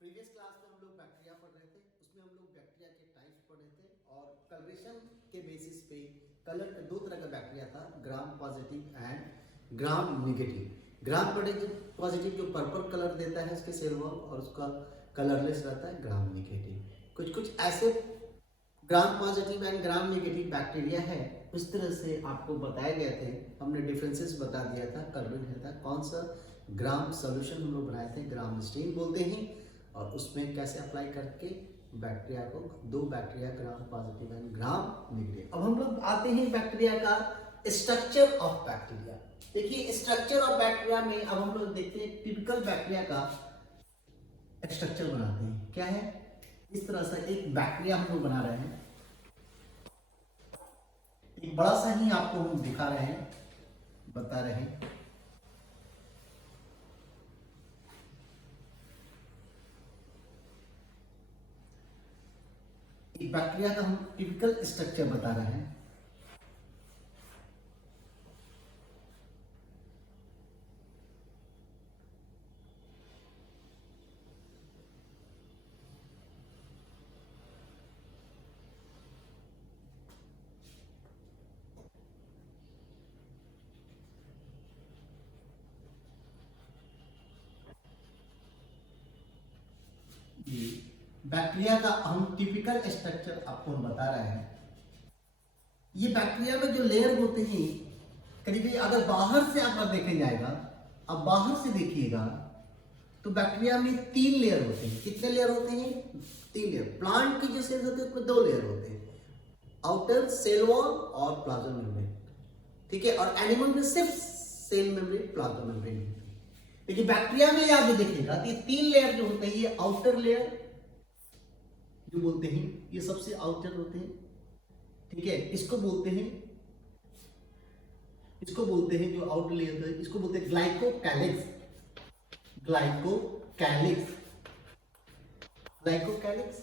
Previous class में हम लोग बैक्टीरिया पढ़ रहे थे, उसमें हम लोग बैक्टीरिया के टाइप्स पढ़ रहे थे और कलरेशन के बेसिस पे कलर दो तरह का बैक्टीरिया था, gram positive and gram negative. Gram positive जो पर्पल कलर देता है उसके सेल वॉल और उसका कलरलेस रहता है ग्राम नेगेटिव। कुछ कुछ ऐसे gram positive and gram negative bacteria है, उस तरह से आपको बताए गए थे। हमने डिफरेंसेस बता दिया था, कर्बन है था कौन सा ग्राम सोल्यूशन हम लोग बनाए थे, ग्राम स्टीम बोलते हैं, और उसमें कैसे अप्लाई करके बैक्टीरिया को, दो bacteria gram positive and gram negative. अब हम लोग आते हैं बैक्टीरिया का स्ट्रक्चर ऑफ बैक्टीरिया। देखिए स्ट्रक्चर ऑफ बैक्टीरिया में अब हम लोग देखते हैं टिपिकल बैक्टीरिया का स्ट्रक्चर बनाते हैं। क्या है, इस तरह से एक बैक्टीरिया हम लोग बना रहे हैं, एक बड़ा सा ही आपको हम दिखा रहे हैं, बता रहे हैं। एक बैक्टीरिया का हम टिपिकल स्ट्रक्चर बता रहे हैं। बैक्टीरिया का हम टिपिकल स्ट्रक्चर आपको हम बता रहे हैं। ये बैक्टीरिया में जो लेयर होते हैं, करीब अगर बाहर से आप देखे जाएगा, अब बाहर से देखिएगा तो बैक्टीरिया में 3 लेयर होते हैं। कितने लेयर होते हैं? 3 लेयर। प्लांट की जो सेल्स होते हैं उसमें 2 लेयर होते हैं, आउटर सेल वॉल और प्लाज्मा मेम्ब्रेन। ठीक है, और एनिमल में सिर्फ सेल मेम्ब्रेन, प्लाज्मा मेम्ब्रेन होती है। लेकिन बैक्टीरिया में आप देखिएगा तो ये 3 लेयर जो होते हैं, ये आउटर लेयर जो बोलते हैं, ये सबसे आउटर होते हैं। ठीक है, इसको बोलते हैं जो आउटर लेयर है, इसको बोलते हैं ग्लाइकोकैलिक्स। ग्लाइकोकैलिक्स।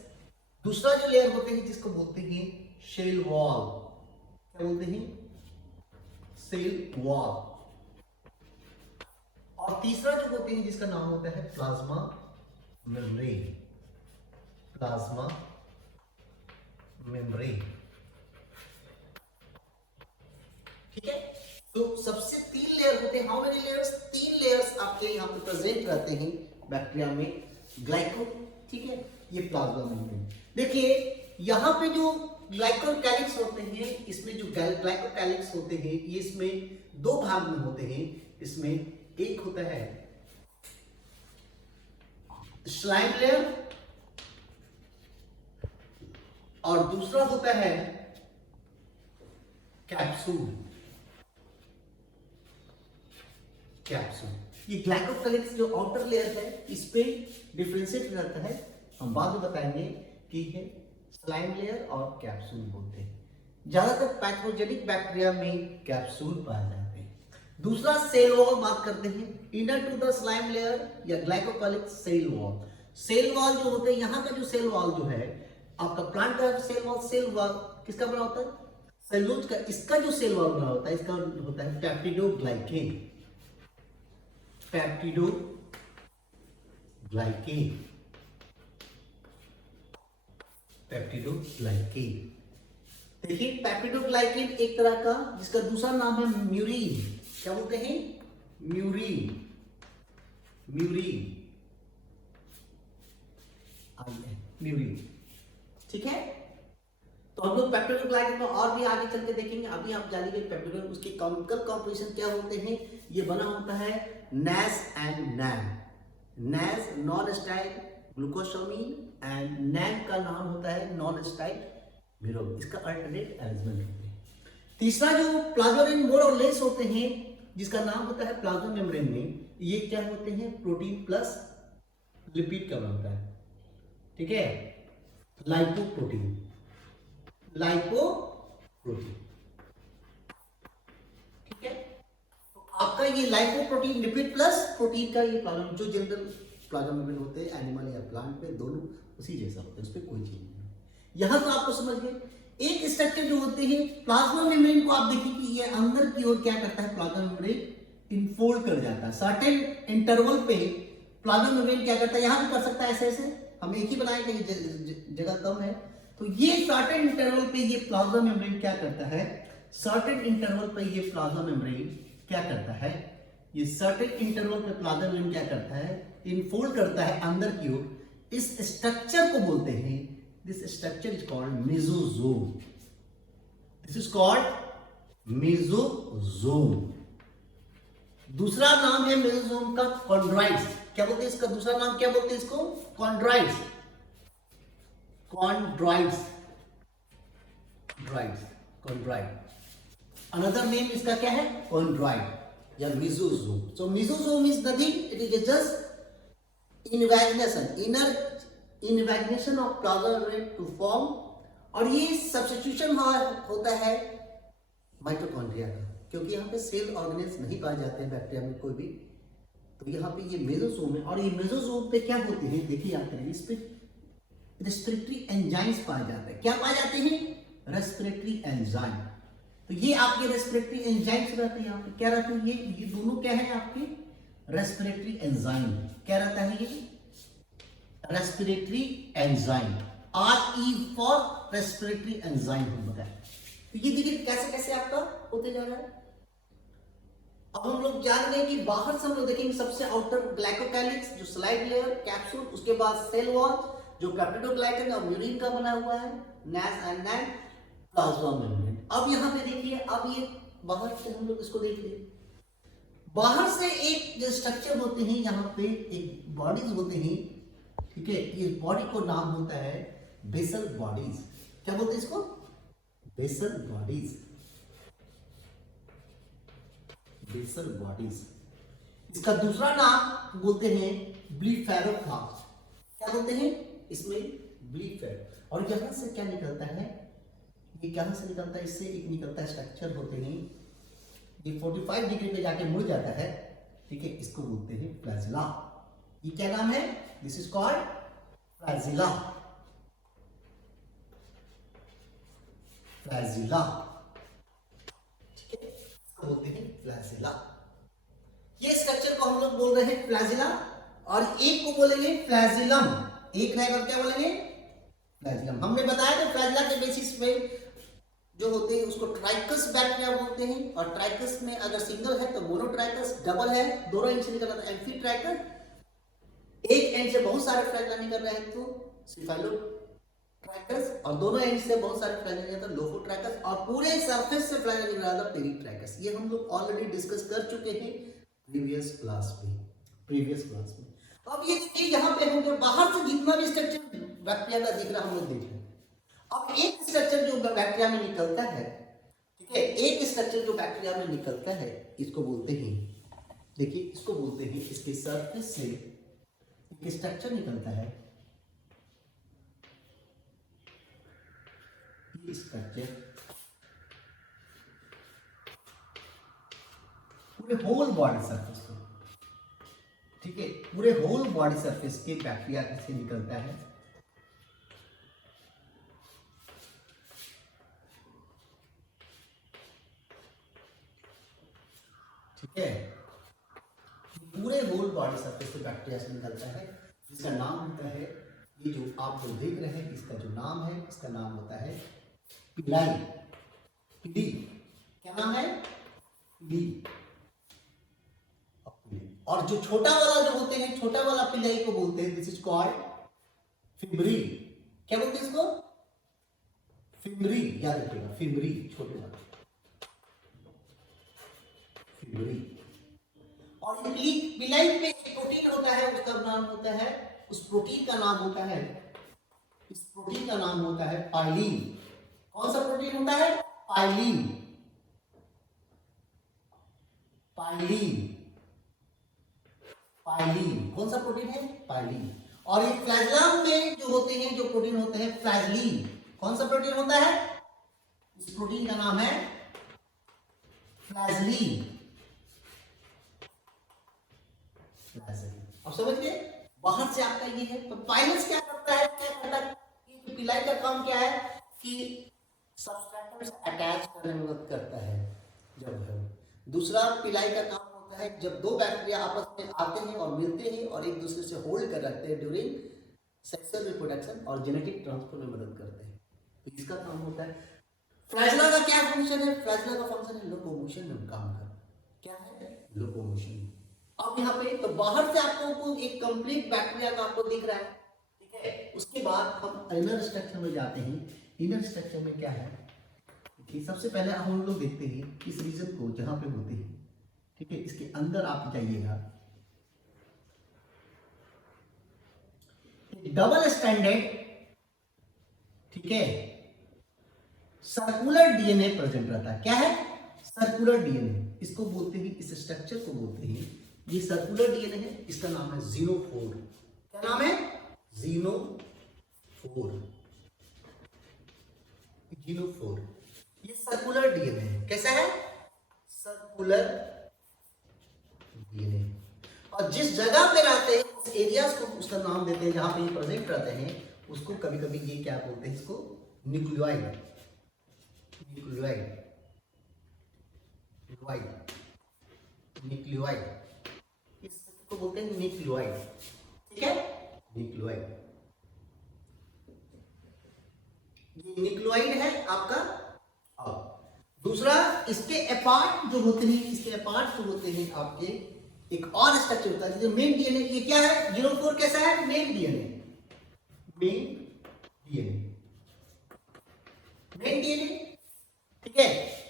दूसरा जो लेयर होते हैं जिसको बोलते हैं सेल वॉल। क्या बोलते हैं? Cell wall. और तीसरा जो होते हैं जिसका नाम होता है प्लाज्मा मेम्ब्रेन। Plasma membrane. ठीक है, तो सबसे 3 लेयर होते हैं। How many layers? 3 लेयर्स आपके यहाँ पे प्रेजेंट रहते हैं बैक्टीरिया में। ग्लाइको, ठीक है, ये प्लाज्मा मेम्ब्रेन। देखिए यहाँ पे जो ग्लाइकोकैलिक्स होते हैं, इसमें जो ग्लाइकोकैलिक्स होते हैं, ये इसमें 2 भाग में होते हैं। इसमें एक होता है स्लाइम लेयर और दूसरा होता है कैप्सूल। ये ग्लाइकोकैलिक्स जो आउटर लेयर है, इस पे डिफरेंशिएट रहता है। हम बाद में बताएंगे कि है स्लाइम लेयर और कैप्सूल बोलते हैं। ज्यादातर पैथोजेनिक बैक्टीरिया में कैप्सूल पाए जाते हैं। दूसरा सेल वॉल बात करते हैं, inner to the slime layer या glycocalyx cell wall. Cell wall जो होते हैं, यहाँ का जो सेल वॉल जो है आपका प्लांट का सेल वॉल किसका बना होता है? सेलुलोज का। इसका जो सेल वॉल बना होता है, इसका होता है पेप्टिडोग्लाइकेन। देखिए पेप्टिडोग्लाइकेन एक तरह का, जिसका दूसरा नाम है म्यूरिन। क्या बोलते हैं? म्यूरिन। ठीक है, तो हम लोग पेप्टिडोग्लाइकेन में और भी आगे चल के देखेंगे। अभी आप जानिए पेप्टिडोग्लाइकेन उसके केमिकल कॉम्पोजिशन क्या होते हैं। ये बना होता है NAS and NAM। NAS non style glucosamine and NAM का नाम होता है नॉन स्टाइल म्यूरिन। इसका अल्टरनेट अरेंजमेंट होते हैं। तीसरा जो प्लाज्मा मोर और लेस होते हैं, जिसका नाम होता है प्लाज्मा मेम्ब्रेन में, ये क्या होते हैं? प्रोटीन प्लस लिपिड का बनता है। ठीक है, लाइपोप्रोटीन। ठीक है, तो आपका ये लाइपोप्रोटीन, लिपिड प्लस प्रोटीन का ये प्लाज्मा, जो जनरल प्लाज्मा मेम्ब्रेन होते हैं एनिमल या प्लांट पे, दोनों उसी जैसा होता है, उस पर कोई चेंज नहीं। यहां तो आपको समझ गए। एक स्ट्रक्चर जो होते हैं प्लाज्मा मेम्ब्रेन को, आप देखिए कि ये अंदर की ओर क्या करता है, प्लाज्मा मेम्ब्रेन इनफोल्ड कर जाता है। सर्टेन इंटरवल पे प्लाज्मा मेम्ब्रेन क्या करता है, यहां भी कर सकता है ऐसे ऐसे, हम एक ही बनाए कहीं जगह कम है, तो ये सर्टेन इंटरवल पे ये प्लाज्मा मेम्ब्रेन क्या करता है, सर्टेन इंटरवल पे ये प्लाज्मा मेम्ब्रेन क्या करता है, ये सर्टेन इंटरवल पे प्लाज्मा मेम्ब्रेन क्या करता है, इनफोल्ड करता है अंदर की ओर। इस स्ट्रक्चर को बोलते हैं, this structure is called mesosome, this is called mesosome. दूसरा नाम है मेसोजोम का कॉन्ड्राइट्स, क्या बोलते हैं इसका दूसरा नाम, क्या बोलते हैं इसको, chondrites, chondrites, chondrite. Another name इसका क्या है, कॉन्ड्राइट या mesosome. So mesosome is nothing, it is just invagination, inner invagination of plasma membrane to form, और ये सब्स्टिट्यूशन होता है माइटोकॉन्ड्रिया का, क्योंकि यहाँ पे सेल ऑर्गेनेल्स नहीं पाए जाते हैं बैक्टीरिया में कोई भी, तो यहाँ पे ये मेसोजोम है। और ये मेसोजोम पे क्या होते हैं, देखिए आप करेंगे, इस पे रेस्पिरेटरी एंजाइम्स पाए जाते हैं, क्या पाए जाते हैं, रेस्पिरेटरी एंजाइम। तो ये आपके रेस्पिरेटरी एंजाइम्स रहते हैं, यहाँ पे क्या रहते हैं, ये दोनों क्या है आपके रेस्पिरेटरी एंजाइम, क्या रहता है ये respiratory enzyme, RE for respiratory enzyme हम बताएं। तो ये देखिए कैसे कैसे आपका होते जा रहा है। अब हम लोग जान गए कि बाहर से हम लोग देखेंगे, सबसे आउटर ग्लाइकोकैलिक्स जो स्लाइड लेयर कैप्सूल, उसके बाद सेल वॉल जो पेप्टिडोग्लाइकन और म्यूरिन का बना हुआ है, NAS and NAD, plasma membrane. अब यहाँ पे देखिए, अब ये बाहर से हम लोग इसको देख लिए, बाहर से एक जो स्ट्रक्चर होते हैं, यहाँ पे एक बॉडीज होते हैं, ठीक है, इस बॉडी को नाम होता है बेसल बॉडीज, क्या बोलते हैं इसको, बेसल बॉडीज, बेसल बॉडीज। इसका दूसरा नाम बोलते हैं ब्लीफेरोफ्लास्ट, क्या बोलते हैं इसमें, ब्लीफेरो। और यहां से क्या निकलता है, ये कहां से निकलता है, इससे एक निकलता है स्ट्रक्चर होते हैं, ये 45 डिग्री पे जाके मुड़ जाता है, ठीक है, इसको बोलते हैं फ्लैजिला। ये क्या नाम है, this is called flagella, flagella, ठीक है, इसको बोलते हैं फ्लैजिला। ये स्ट्रक्चर को हम लोग बोल रहे हैं फ्लैजिला, और एक को बोलेंगे फ्लैजिलम, एक रहेगा क्या बोलेंगे, फ्लैजिलम। हमने बताया था फ्लैजिला के बेसिस पे जो होते हैं उसको ट्राइकस बैक्टीरिया बोलते हैं, और ट्राइकस में अगर सिंगल है तो मोनोट्राइकस, डबल है दोनों एंड से निकल रहा है एम्फीट्राइकस, एक एंड से बहुत सारे फ्लैजिला निकल रहे हैं तो सिफाइलोट्राइकस, और दोनों एंड से बहुत सारे फ्लैजिला निकल रहे हैं लोफोट्राइकस, और पूरे सरफेस से फ्लैजिला निकल रहा था पेरिट्राइकस। ये हम लोग ऑलरेडी डिस्कस कर चुके हैं प्रीवियस क्लास में। अब ये देखिए यहाँ पे हम लोग बाहर से जितना भी स्ट्रक्चर बैक्टीरिया का दिख रहा है हम लोग देख रहे हैं। अब एक स्ट्रक्चर जो बैक्टीरिया में निकलता है, ठीक है, एक स्ट्रक्चर जो बैक्टीरिया में निकलता है, इसको बोलते हैं, देखिए इसको बोलते हैं, इसके सरफेस से एक स्ट्रक्चर निकलता है, ये स्ट्रक्चर पूरे होल बॉडी सरफेस को, ठीक है, पूरे होल बॉडी सरफेस के बैक्टीरिया से निकलता है, ठीक है, पूरे होल बॉडी सरफेस से बैक्टीरिया से निकलता है, जिसका नाम होता है, ये जो आप लोग देख रहे हैं इसका जो नाम है, इसका नाम होता है पिलाई, पिली, क्या नाम है, पिली। और जो छोटा वाला जो होते हैं, छोटा वाला पिलाई को बोलते हैं, दिस इज कॉल्ड फिम्बरी, क्या बोलते हैं इसको, फिम्बरी, याद रखिएगा, फिम्बरी, छोटे वाला फिम्बरी। और पिलाई पे एक प्रोटीन होता है, उसका नाम होता है, उस प्रोटीन का नाम होता है, इस प्रोटीन का नाम होता है पाइलिन। कौन सा प्रोटीन होता है, पाइलिन, पाइलिन, पाइलिन, कौन सा प्रोटीन है, पाइलिन। और ये फ्लैजिलम में जो होते हैं, जो प्रोटीन होते हैं फ्लैजिलीन, कौन सा प्रोटीन होता है, इस प्रोटीन का नाम है फ्लैजिलीन, अब समझ गए, बाहर से आपका ये है। तो पाइलस क्या करता है, क्या करता है, पिलाई का काम क्या है कि सब्सट्रेट से अटैच करने में मदद करता है जब है। दूसरा पिलाई का काम होता होता है जब दो बैक्टीरिया आपस में आते हैं और मिलते हैं और एक दूसरे से होल्ड कर रखते हैं ड्यूरिंग सेक्सुअल रिप्रोडक्शन और जेनेटिक ट्रांसफर में मदद करते हैं, तो इसका काम होता है। फ्लैजेला का क्या फंक्शन है? फ्लैजेला का फंक्शन है लोकोमोशन में काम करना। क्या है? लोकोमोशन। अब यहाँ पे तो बाहर से आपको एक कंप्लीट बैक्टीरिया का आपको दिख रहा है, ठीक है। उसके बाद हम इनर स्ट्रक्चर में जाते हैं। इनर स्ट्रक्चर में क्या है कि सबसे पहले हम लोग देखते हैं इस रीजन को जहां पे होते हैं, ठीक है। इसके अंदर आप जाइएगा, डबल स्टैंडर्ड, ठीक है, सर्कुलर डीएनए प्रेजेंट रहता है। क्या है? Circular DNA. इसको बोलते हैं, इस स्ट्रक्चर को बोलते हैं, ये सर्कुलर डीएनए है, इसका नाम है जीनोफोर। क्या नाम है? जीनोफोर। जीनोफोर ये सर्कुलर डीएनए है। कैसा है? Circular DNA. और जिस जगह पे रहते हैं उस एरियाज को उसका नाम देते हैं, जहां पे ये प्रेजेंट रहते हैं उसको कभी कभी ये क्या बोलते हैं, इसको न्यूक्लियोइड। न्यूक्लियोइड, न्यूक्लियोइड, इसको बोलते हैं न्यूक्लियोइड, ठीक है। न्यूक्लियोइड, ये न्यूक्लियोइड है आपका। अब दूसरा, इसके अपार्ट जो होते हैं, इसके अपार्ट जो होते हैं आपके एक और स्ट्रक्चर होता है जो मेन डीएनए। ये क्या है? जीनोफोर कैसा है? Main DNA. Main DNA, main DNA, ठीक है।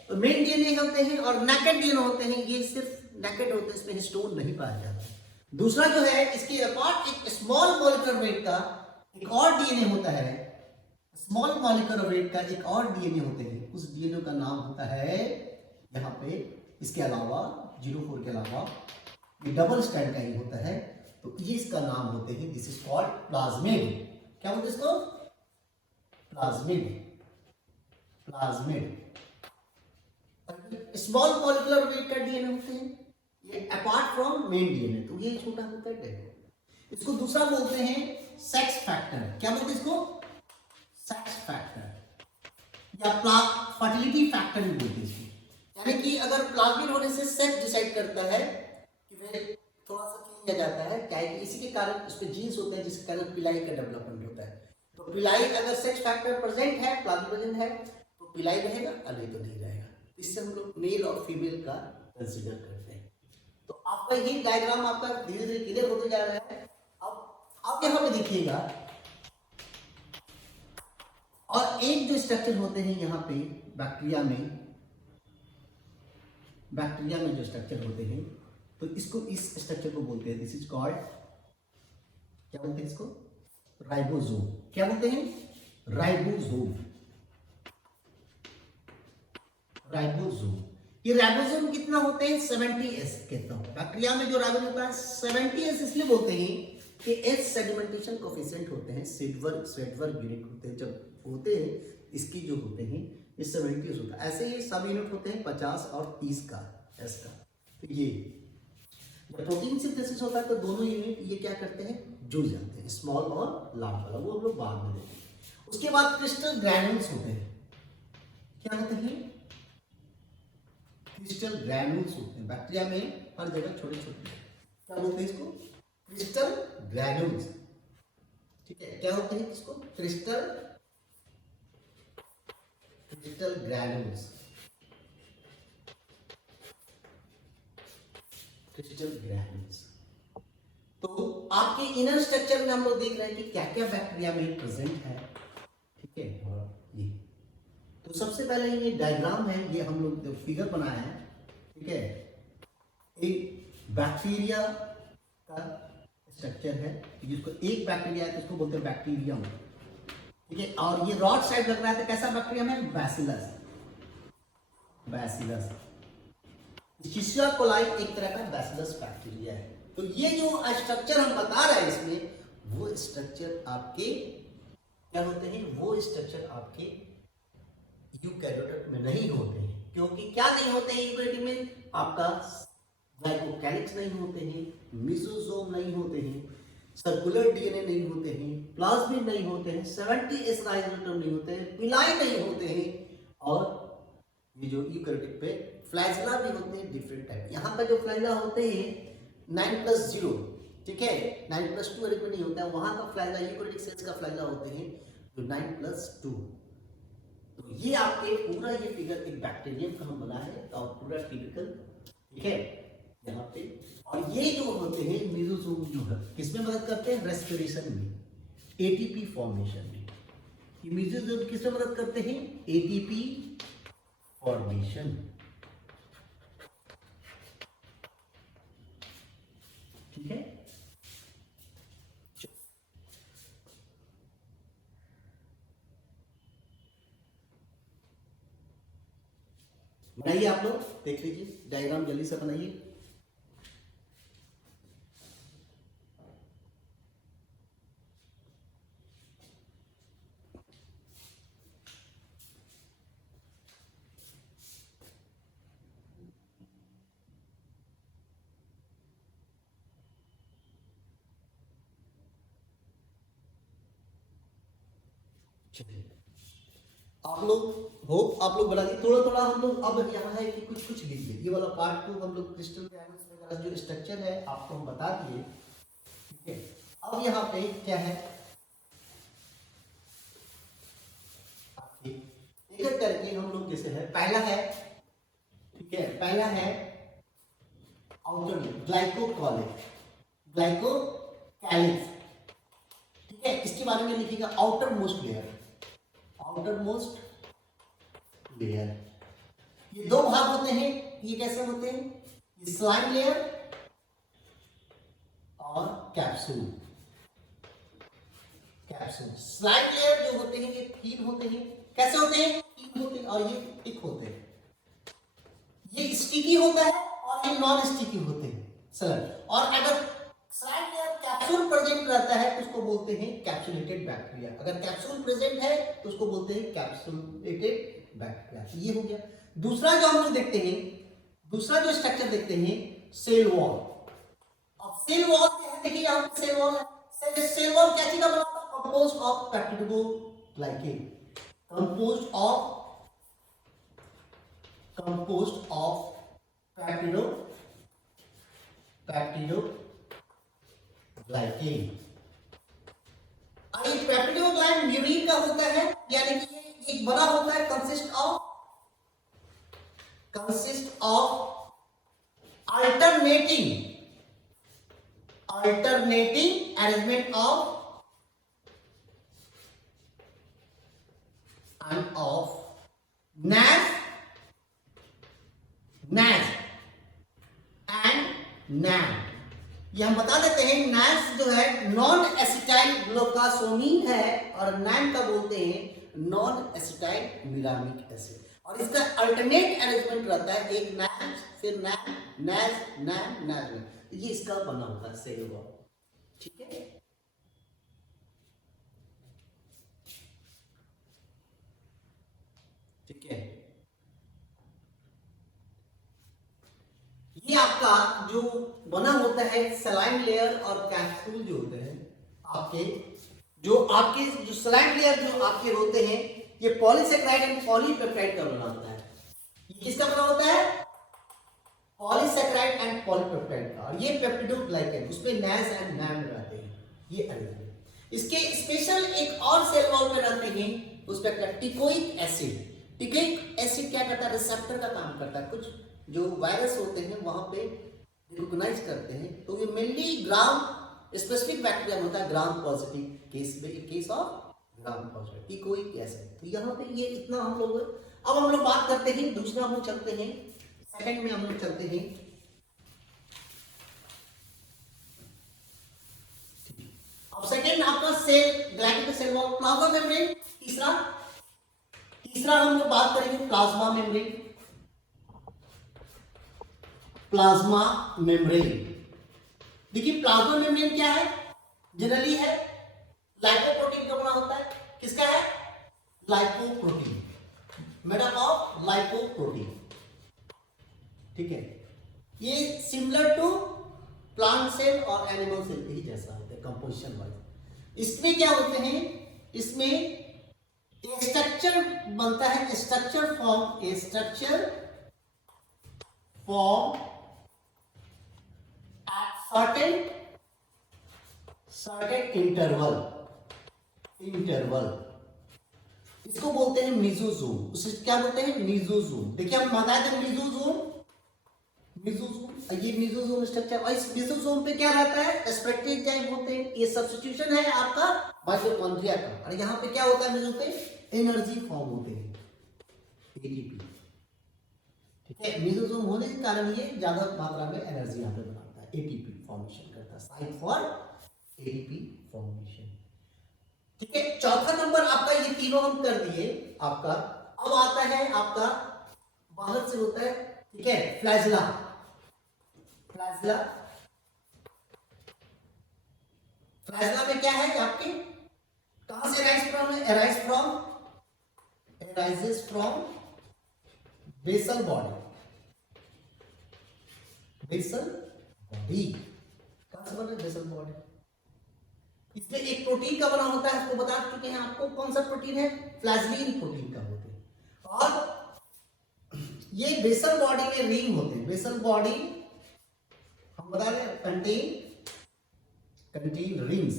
तो मेन डीएनए होते हैं और नेकेड डीएनए होते हैं, ये सिर्फ नेकेड होते हैं, इसमें हिस्टोन नहीं पाया जाता। दूसरा जो है, इसके अपार्ट एक स्मॉल मॉलिक्यूलर वेट का एक और डीएनए होता है। स्मॉल मॉलिक्यूलर वेट का एक और डीएनए होते हैं, उस डीएनए का नाम होता है यहाँ पे, इसके अलावा जीनोफोर के अलावा ये डबल स्टैंड का ही होता है, तो ये इसका नाम होते हैं, दिस इज कॉल्ड प्लाज्मिड। क्या बोलते हैं इसको? Plasmid. Plasmid small molecular weight का डीएनए होते हैं, ये अपार्ट फ्रॉम मेन डीएनए, तो ये छोटा होता है। इसको दूसरा बोलते हैं सेक्स फैक्टर। क्या बोलते हैं इसको? सेक्स फैक्टर या फर्टिलिटी फैक्टर भी बोलते हैं इसको। यानी कि अगर प्लाज्मिड होने से सेक्स डिसाइड करता है कि वह थोड़ा सा चेंज आ जाता है, क्या है कि इसी के कारण उस पे जीन्स होते हैं जिसके कारण पिलाई का डेवलपमेंट होता है। तो पिलाई अगर सेक्स फैक्टर प्रेजेंट है, प्लाज्मिड प्रेजेंट है, तो पिलाई रहेगा और नहीं तो नहीं रहेगा। इससे हम लोग मेल और फीमेल का कंसीडर करते हैं। तो आपका ये डायग्राम आपका धीरे धीरे क्लियर होते जा रहा है। अब आप यहाँ पे देखिएगा, और एक जो स्ट्रक्चर होते हैं यहाँ पे बैक्टीरिया में जो स्ट्रक्चर होते हैं, तो इसको, इस स्ट्रक्चर को बोलते हैं, दिस इज कॉल्ड, क्या बोलते हैं इसको? राइबोसोम। क्या बोलते हैं? राइबोसोम। राइबोसोम। ये राइबोसोम कितना होते हैं? 70s कहता हूं। बैक्टीरिया में जो राइबोसोम होता है 70s इसलिए बोलते हैं कि एच सेडिमेंटेशन कोफिशिएंट होते हैं, स्वेटवर्ग यूनिट होते हैं, जब होते हैं इसकी जो होते हैं ये 70s होता है। ऐसे ही सब यूनिट होते हैं 50 और 30 का, एस का। तो ये जब प्रोटीन सिंथेसिस होता है तो दोनों यूनिट ये क्या करते हैं? जुड़ जाते हैं, स्मॉल और लार्ज वाला, वो हम लोग बाद में देखेंगे। उसके बाद क्रिस्टल ग्रैन्यूल्स होते हैं। क्या होते हैं? क्रिस्टल ग्रैन्यूल्स होते हैं। बैक्टीरिया में हर जगह छोटे छोटे, क्या बोलते हैं इसको? क्रिस्टल ग्रैन्यूल्स, ठीक है। क्या होते हैं इसको? Crystal granules. Crystal granules. तो आपके इनर स्ट्रक्चर में हम लोग देख रहे हैं कि क्या क्या बैक्टीरिया में प्रेजेंट है, ठीक है। और ये तो सबसे पहले ये डायग्राम है, ये हम लोग जो फिगर बनाया है, ठीक है। एक बैक्टीरिया का स्ट्रक्चर है, जिसको एक बैक्टीरिया है तो उसको बोलते हैं बैक्टीरियम, ठीक है। और ये रॉड साइड लग रहा है तो कैसा बैक्टीरियम है? बैसिलस। बैसिलस इस्चिशिया कोलाई एक तरह का बैसिलस बैक्टीरिया है। तो ये जो स्ट्रक्चर हम बता रहे हैं इसमें, वो स्ट्रक्चर आपके क्या होते हैं? वो स्ट्रक्चर आपके यूकैरियोट में नहीं होते हैं। क्योंकि क्या नहीं होते हैं यूकैरियोट में? आपका जाइगोकैलिक्स नहीं होते हैं, मेसोसोम नहीं होते हैं, सर्कुलर डीएनए नहीं होते हैं, प्लाज्मिड नहीं होते हैं, 70s राइबोसोम नहीं होते हैं, पिलाई नहीं होते हैं, और ये जो यूकैरियोटिक पे फ्लैजला भी होते हैं डिफरेंट टाइप। यहाँ पर जो फ्लैजला होते हैं 9+0, ठीक है, 9+2 अरेंजमेंट नहीं होता है। वहां का फ्लैजला यूकेरियोटिक सेल्स का फ्लैजला होते हैं जो 9+2। तो ये आपके पूरा ये फिगर एक बैक्टीरियम का हम बना है और पूरा टिपिकल, ठीक है, यहाँ पे। और ये जो होते हैं मेसोसोम जो है किसमें मदद करते हैं? रेस्पिरेशन में, एटीपी फॉर्मेशन में। ये मेसोसोम किसमें मदद करते हैं? एटीपी फॉर्मेशन, ठीक है। बनाइए, आप लोग देख लीजिए, डायग्राम जल्दी से बनाइए। आप लोग आप लोग बना दिए। थोड़ा थोड़ा हम लोग अब यहाँ है कि कुछ कुछ लीजिए। ये वाला पार्ट 2 हम लोग क्रिस्टल वगैरह जो स्ट्रक्चर है आपको हम बता दिए, ठीक है। अब यहाँ पे क्या है, एक एक करके हम लोग जैसे है, पहला है, ठीक है, पहला है आउटर ग्लाइकोकॉलिक, ग्लाइकोकैलिक्स, ठीक है। इसके बारे में लिखिएगा outer most layer, outer most layer. ये दो भाग होते हैं, ये कैसे होते हैं? ये स्लाइम लेयर और कैप्सूल। कैप्सूल स्लाइम लेयर जो होते हैं ये 3 होते हैं। कैसे होते हैं? 3 होते हैं और ये थिक होते हैं। ये स्टिकी होता है और ये नॉन स्टिकी होते हैं, सर। और अगर स्लाइम लेयर कैप्सूल प्रेजेंट रहता है तो उसको बोलते हैं कैप्सुलेटेड बैक्टीरिया। अगर कैप्सूल प्रेजेंट है तो उसको बोलते हैं कैप्सुलेटेड बैक्टीरिया। ये हो गया। दूसरा जो हम लोग देखते हैं, दूसरा जो स्ट्रक्चर देखते हैं, सेल वॉल। अब सेल वॉल क्या है? देखिए यहां पे सेल वॉल है। सेल वॉल क्या चीज का बना होता है? Composed of peptidoglycan, composed of peptidoglycan. ये पेप्टिडोग्लाइकेन म्यूरिन का होता है, यानी कि ये एक बना होता है, consist of alternating arrangement of NAS and NAN। ये हम बता देते हैं, NAS जो है नॉन एसिटाइल ग्लूकोसामीन है और NAN का बोलते हैं नॉन एसिटाइल मिरामिक एसिड। और इसका अल्टरनेट अरेंजमेंट रहता है, एक NAS फिर NAN। ये इसका बना होता है सेल वॉल, ठीक है। ठीक है, ये आपका जो बना होता है सलाइन लेयर और कैप्सूल जो होते हैं आपके जो सलाइन लेयर जो आपके होते हैं, ये पॉलीसेकेराइड एंड पॉलीपेप्टाइड का बना होता है। ये किसका बना होता है? पॉलीसेकेराइड एंड पॉलीपेप्टाइड का। और ये पेप्टिडोग्लाइकेन, उसमें NAS एंड NAN रहते हैं। ये अरेंजमेंट इसके स्पेशल एक और सेल वॉल पे रहते हैं, उस पे टिकोइक एसिड। टिकोइक एसिड क्या करता है? रिसेप्टर का काम करता है। कुछ जो वायरस होते हैं वहां पे रिकॉग्नाइज करते हैं। तो ये मेनली ग्राम स्पेसिफिक बैक्टीरिया होता है, ग्राम पॉजिटिव केस में, case of gram positive teichoic acid. तो यहाँ पे ये इतना हम लोग, अब हम लोग बात करते हैं दूसरा, हम लोग चलते हैं सेकंड में, हम लोग चलते हैं। अब सेकंड आपका cell, glycolic cell wall, plasma membrane. तीसरा हम लोग बात करेंगे प्लाज्मा मेम्ब्रेन। प्लाज्मा मेम्ब्रेन, देखिए प्लाज्मा मेम्ब्रेन क्या है? जनरली है लाइपोप्रोटीन का बना होता है। किसका है? Lipoprotein, made up of lipoprotein, ठीक है। ये सिमिलर टू प्लांट सेल और एनिमल सेल के ही जैसा होता है कंपोजिशन वाइज। इसमें क्या होते हैं? इसमें स्ट्रक्चर बनता है, structure form at certain interval इसको बोलते हैं मेसोजोम। उसे क्या बोलते हैं? मेसोजोम। देखिए हम बताए थे मेसोजोम, ये मेसोजोम स्ट्रक्चर। और इस मेसोजोम पे क्या रहता है? एस्पेक्ट एंजाइम होते हैं। ये सब्स्टिट्यूशन है आपका माइटोकॉन्ड्रिया का। और यहाँ पे क्या होता है मेसोजोम पे? एनर्जी फॉर्म होते हैं, एटीपी। ठीक है, मेसोजोम होने के कारण ये ज्यादा मात्रा में एनर्जी यहाँ पे बनाता है, एटीपी फॉर्मेशन करता है, साइट फॉर एटीपी फॉर्मेशन। ठीक है, चौथा नंबर आपका, ये तीनों हम कर दिए आपका। अब आता है आपका बाहर से होता है, ठीक है, फ्लैजिला। फ्लैजिला में क्या है आपके? कहां से अराइज फ्रॉम बेसल बॉडी। कहां से बना? Basal body. इसमें एक प्रोटीन का बना होता है, इसको बता चुके हैं आपको। कौन सा प्रोटीन है? फ्लैजिलिन प्रोटीन का होते हैं। और ये बेसल बॉडी में रिंग होते हैं। बेसल बॉडी हम बता रहे हैं कंटेन रिंग्स।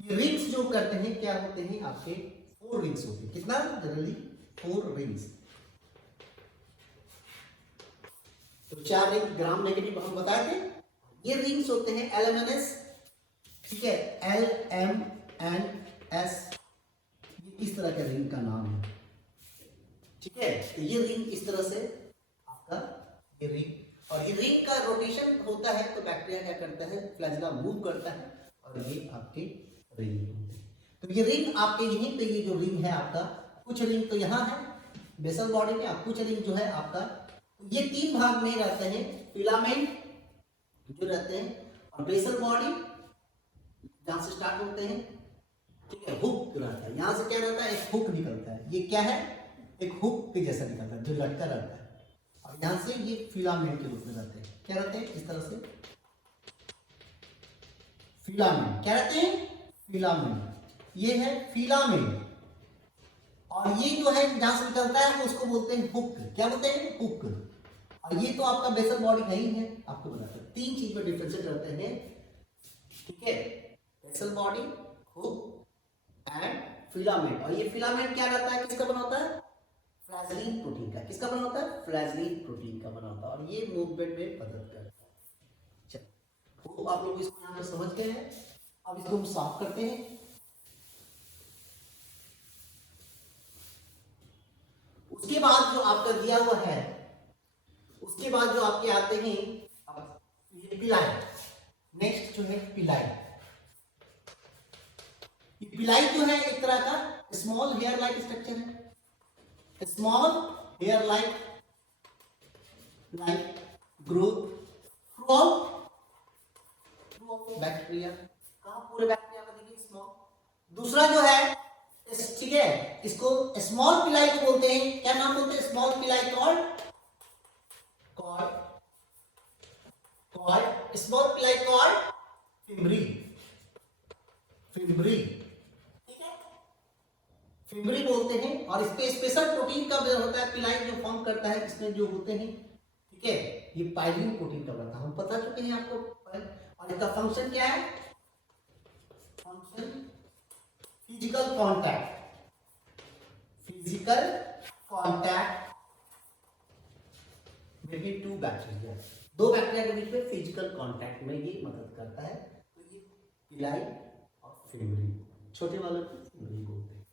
ये रिंग्स जो करते हैं क्या होते हैं आपके? 4 रिंग्स होते हैं। कितना? Generally 4 rings. तो 4 रिंग ग्राम नेगेटिव हम बताए थे। ये रिंग्स होते हैं LMNS, ठीक है, LMNS, इस तरह का रिंग का नाम है। ठीक है, तो ये रिंग इस तरह से आपका ये रिंग, और ये रिंग का रोटेशन होता है तो बैक्टीरिया क्या करता है? फ्लैजिला मूव करता है और ये आपके रिंग होते हैं। तो ये रिंग आपके यहीं पे, ये जो रिंग है आपका, कुछ रिंग तो यहाँ है बेसल बॉडी में, और कुछ रिंग जो है आपका, ये 3 भाग में रहते हैं। फिलामेंट जो रहते हैं, और बेसल बॉडी जहां से स्टार्ट होते हैं, ठीक है, हुक रहता है। यहां से क्या रहता है? एक हुक निकलता है। ये क्या है? एक हुक के जैसा निकलता है जो लटका रहता है। और यहां से ये फिलामेंट के रूप में रहते हैं। क्या रहते हैं? इस तरह से फिलामेंट। क्या रहते हैं? फिलामेंट। ये है फिलामेंट। और ये जो है जहां से निकलता है उसको बोलते हैं हुक। क्या बोलते हैं? हुक। और ये तो आपका बेसल बॉडी है ही है, आपको बताते हैं। 3 चीज में डिफरेंशिएट करते हैं, ठीक है, basal body, hook and filament. और ये फिलामेंट क्या रहता है? किसका बना होता है? फ्लैजिलिन प्रोटीन का। किसका बना होता है? फ्लैजिलिन प्रोटीन का बना होता है। और ये मूवमेंट में मदद करता है। चलो, आप लोग इसको यहां पर समझ गए हैं। अब इसको हम साफ करते हैं। उसके बाद जो आपका दिया हुआ है, उसके बाद जो आपके आते हैं ये पिलाई। नेक्स्ट जो है पिलाई। ये पिलाई जो है एक तरह का स्मॉल हेयर लाइक स्ट्रक्चर है। Small hair like growth through bacteria. कहां? पूरे बैक्टीरिया में देखिए स्मॉल। दूसरा जो है, ठीक है, इसको स्मॉल पिलाई को बोलते हैं। क्या नाम बोलते हैं? स्मॉल पिलाई कॉर्ड स्मॉल पिलाई कॉर्ड फिम्बरी। ठीक है, फिम्बरी बोलते हैं। और इस पे स्पेशल प्रोटीन का जो होता है पिलाई जो फॉर्म करता है, इसमें जो होते हैं, ठीक है, ये पाइलिन प्रोटीन का बनता है। हम बता चुके हैं आपको। और इसका फंक्शन क्या है? Function physical contact between 2 bacteria. 2 bacteria के बीच में फिजिकल कांटेक्ट में ये मदद करता है। तो ये पिलाई और फिम्बरी, छोटे वालों को फिम्बरी बोलते हैं।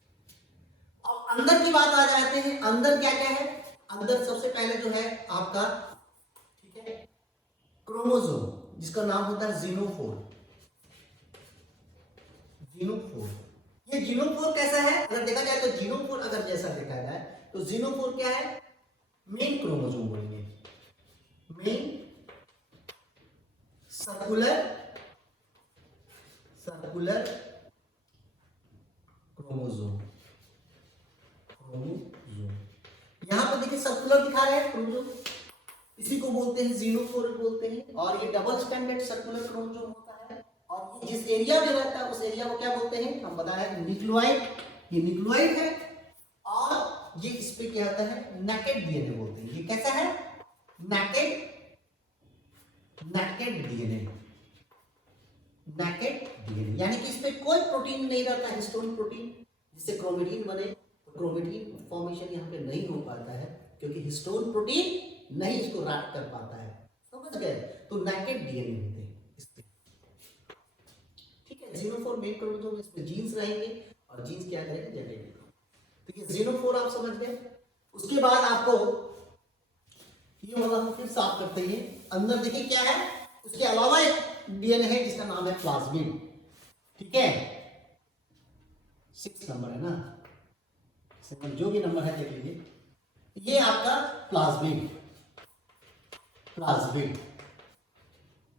अब अंदर की बात आ जाते हैं। अंदर क्या क्या है? अंदर सबसे पहले जो है आपका, ठीक है, क्रोमोसोम, जिसका नाम होता है जीनोफोर। ये जीनोफोर कैसा है? अगर देखा जाए तो जीनोफोर अगर जैसा देखा जाए तो जीनोफोर क्या है? मेन क्रोमोसोम बोलेंगे। Main circular chromosome. यहां पर देखिए सर्कुलर दिखा रहे हैं क्रोमोसोम, इसी को बोलते हैं जीनोफोर बोलते हैं। और ये डबल स्टैंडर्ड सर्कुलर क्रोमोसोम होता है। और ये जिस एरिया में रहता है उस एरिया को क्या बोलते हैं? हम बताया है न्यूक्लियोइड। ये न्यूक्लियोइड है। और ये इस पे क्या होता है? नेकेड डीएनए बोलते हैं। ये कैसा है? नेकेड डीएनए, नेकेड डीएनए यानी कि इसमें कोई प्रोटीन नहीं रहता है, हिस्टोन प्रोटीन जिससे क्रोमेटिन बने। तो क्रोमेटिन फॉर्मेशन यहाँ पे नहीं हो पाता है क्योंकि हिस्टोन प्रोटीन नहीं इसको रैप कर पाता है, समझ गए। तो नेकेड डीएनए होते हैं इसमें, ठीक है। जीनोफोर मेन क्रोमोसोम, इसमें जीन्स रहेंगे और जीन्स क्या करेंगे, जनरेट। तो ये जीनोफोर आप समझ गए। उसके बाद आपको ये वाला हम फिर साफ करते हैं। अंदर देखिए क्या है, उसके अलावा एक डीएनए है जिसका नाम है प्लाज्मिड, ठीक है। 6 नंबर है ना, 7 जो भी नंबर है देख लीजिए, ये आपका प्लाज्मिड, प्लाज्मिड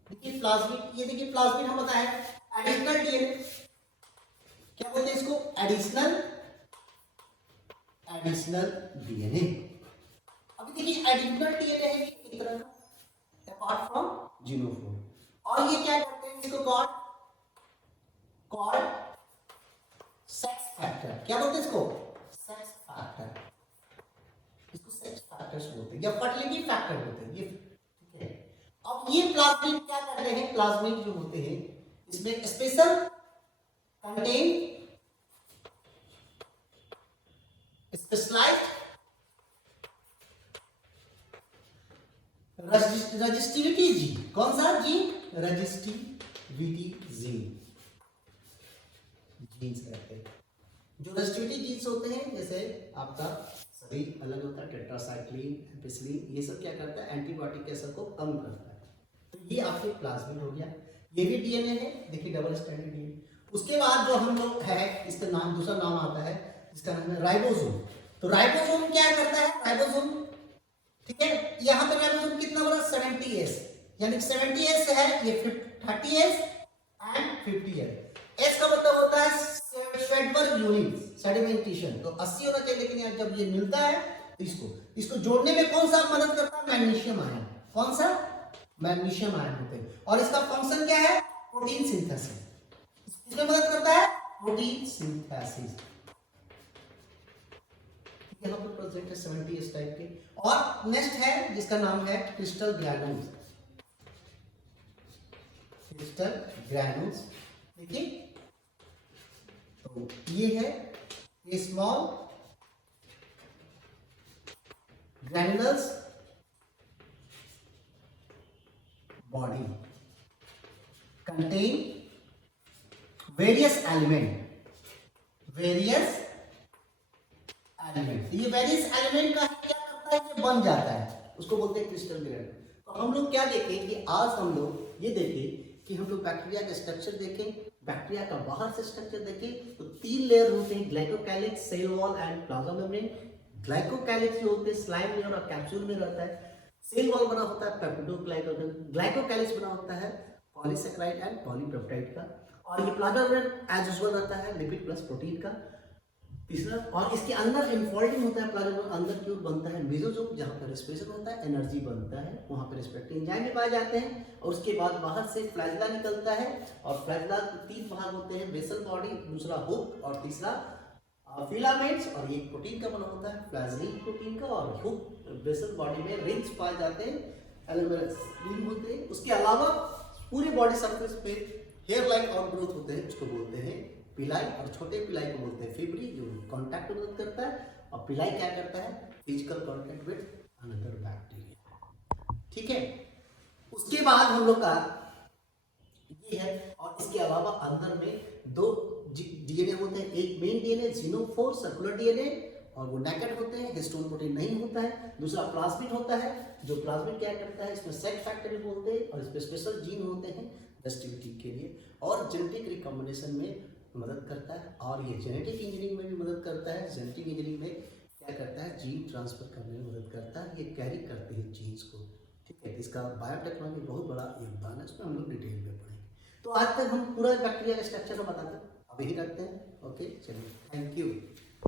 देखिए, प्लाज्मिड, ये देखिए प्लाज्मिड हम बताया एडिशनल डीएनए, क्या बोलते हैं इसको, एडिशनल डीएनए। अभी देखिए एडिशनल डीएनए है एक तरह का अपार्ट फ्रॉम जीनोफोर, और ये क्या करते हैं इसको कॉल्ड सेक्स फैक्टर, क्या बोलते हैं इसको, सेक्स फैक्टर, इसको सेक्स फैक्टर्स बोलते हैं या फर्टिलिटी फैक्टर बोलते हैं ये, ठीक है। अब ये प्लाज्मिड क्या करते हैं, प्लाज्मिड जो होते हैं इसमें special contain specialized resistivity gene, कौन सा जीन, रजिस्टिविटी जीन्स कहते हैं। जो रजिस्टिविटी जीन्स होते हैं जैसे आपका सभी अलग होता है, टेट्रासाइक्लिन, एम्पिसिलिन, ये सब क्या करता है, एंटीबायोटिक के असर को कम करता है। तो ये आपके प्लाज्मिड हो गया, ये भी डीएनए है, देखिए डबल स्ट्रैंडेड डीएनए। उसके बाद जो हम लोग है, इसका नाम, दूसरा नाम आता है, इसका नाम है राइबोसोम। तो राइबोसोम क्या करता है, राइबोसोम, ठीक है, यहाँ पे राइबोसोम कितना बड़ा, 70S, यानी 70S है, ये 30S एंड 50S। S का मतलब होता है शेडबर्ग यूनिट, सेडिमेंटेशन, तो 80 होना चाहिए, लेकिन यार जब ये मिलता है तो इसको जोड़ने में कौन सा मदद करता है, मैग्नीशियम आयन, कौन सा, मैग्नीशियम आयन होते हैं। और इसका फंक्शन क्या है, प्रोटीन सिंथेसिस, इसमें मदद करता है प्रोटीन सिंथेसिस। यहाँ पर प्रेजेंट है 70S टाइप के। और नेक्स्ट है जिसका नाम है क्रिस्टल ग्रैन्यूल्स, क्रिस्टल ग्रैन्यूल्स, देखिए तो ये है, ये small granules body contain various element, various element, ये वेरियस एलिमेंट का क्या करता है, ये बन जाता है, उसको बोलते हैं क्रिस्टल ग्रैन्युल। तो हम लोग क्या देखें कि आज हम लोग ये देखें कि हम लोग बैक्टीरिया का स्ट्रक्चर देखें, बैक्टीरिया का बाहर से स्ट्रक्चर देखें। तो 3 लेयर होते हैं, glycocalyx, cell wall and plasma membrane. Glycocalyx जो होते हैं स्लाइम लेयर और कैप्सूल में रहता है, सेल वॉल बना होता है पेप्टिडोग्लाइकोजन, ग्लाइकोकैलिक्स बना होता है पॉलीसेकेराइड एंड पॉलीपेप्टाइड का, और ये प्लाज्मा मेम्ब्रेन एज यूजुअल रहता है लिपिड प्लस प्रोटीन का। तीसरा, और इसके अंदर इनफोल्डिंग होता है प्लाज्मा, अंदर की ओर बनता है मेसोसोम, जहां पर रेस्पिरेशन होता है, एनर्जी बनता है, वहां पर रेस्पिरेटरी एंजाइम भी पाए जाते हैं। और उसके बाद बाहर से फ्लैजिला निकलता है, और फ्लैजिला के 3 भाग होते हैं, बेसल बॉडी, दूसरा हुक और तीसरा फिलामेंट्स, और ये प्रोटीन का बना होता है, फ्लैजिलिन प्रोटीन का, और हुक बेसल बॉडी में रिंग्स पाए जाते हैं, एलोमेरस रिंग होते हैं। उसके अलावा पूरी बॉडी सरफेस पे हेयर लाइक आउटग्रोथ होते हैं, उसको बोलते हैं पिलाई, और छोटे पिलाई को बोलते हैं फिब्री, जो कांटेक्ट में मदद करता है। और पिलाई क्या करता है, physical contact with another bacteria, ठीक है। उसके बाद हम लोग का ये है, और इसके अलावा अंदर में 2 डीएनए होते हैं, एक main DNA genophore circular DNA, और वो नेकेड होते हैं, हिस्टोन प्रोटीन नहीं होता है। दूसरा प्लाज्मिड होता है, जो प्लाज्मिड क्या करता है, इसमें सेक्स फैक्टर भी बोलते हैं, और इसमें स्पेशल जीन होते हैं रजिस्टिविटी के लिए, और जेनेटिक रिकॉम्बिनेशन में मदद करता है, और ये जेनेटिक इंजीनियरिंग में भी मदद करता है। जेनेटिक इंजीनियरिंग में क्या करता है, जीन ट्रांसफर करने में मदद करता है, ये कैरी करते हैं जीन्स को, ठीक है। इसका बायोटेक्नोलॉजी में बहुत बड़ा योगदान है, उसमें हम लोग डिटेल में पढ़ेंगे। तो आज तक हम पूरा बैक्टीरिया का स्ट्रक्चर को बताते हैं, अब यही रखते हैं, ओके, चलिए, थैंक यू।